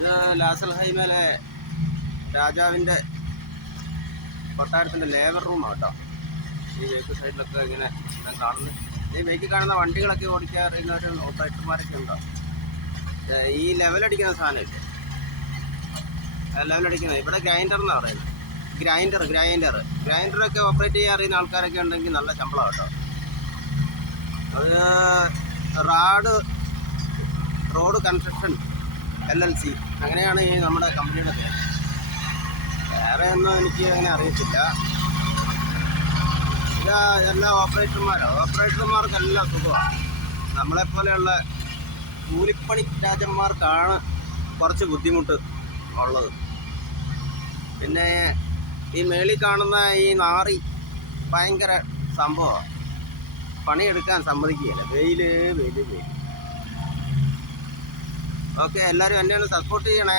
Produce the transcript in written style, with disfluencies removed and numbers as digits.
ഇത് ലാസൽ ഹൈമേലെ രാജാവിൻ്റെ കൊട്ടാരത്തിൻ്റെ ലേബർ റൂമാണ് കേട്ടോ. ഈ ബേക്ക് സൈഡിലൊക്കെ ഇങ്ങനെ കാണുന്നത്. ഈ ബേക്കിൽ കാണുന്ന വണ്ടികളൊക്കെ ഓടിക്കാൻ അറിയുന്നവരും ഓപ്പറേറ്റർമാരൊക്കെ ഉണ്ടാവും. ഈ ലെവലടിക്കുന്ന സാധനമില്ലേ, ലെവലടിക്കുന്നത് ഇവിടെ ഗ്രൈൻഡർ എന്നാണ് പറയുന്നത്. ഗ്രൈൻഡറൊക്കെ ഓപ്പറേറ്റ് ചെയ്യാൻ അറിയുന്ന ആൾക്കാരൊക്കെ ഉണ്ടെങ്കിൽ നല്ല ശമ്പളം കേട്ടോ. അത് റോഡ് കൺസ്ട്രക്ഷൻ LLC അങ്ങനെയാണ് ഈ നമ്മുടെ കമ്പനിയുടെ പേര്. വേറെ ഒന്നും എനിക്ക് അങ്ങനെ അറിയത്തില്ല. ഇത് എല്ലാ ഓപ്പറേറ്റർമാർക്കെല്ലാം സുഖമാണ്. നമ്മളെപ്പോലെയുള്ള കൂലിപ്പണി രാജന്മാർക്കാണ് കുറച്ച് ബുദ്ധിമുട്ട് ഉള്ളത്. പിന്നെ ഈ മേളിൽ കാണുന്ന ഈ നാറി ഭയങ്കര സംഭവമാണ്. പണിയെടുക്കാൻ സമ്മതിക്കുകയില്ല. വെയിൽ. ഓക്കെ, എല്ലാവരും എന്നെ ഒന്ന് സപ്പോർട്ട് ചെയ്യണേ.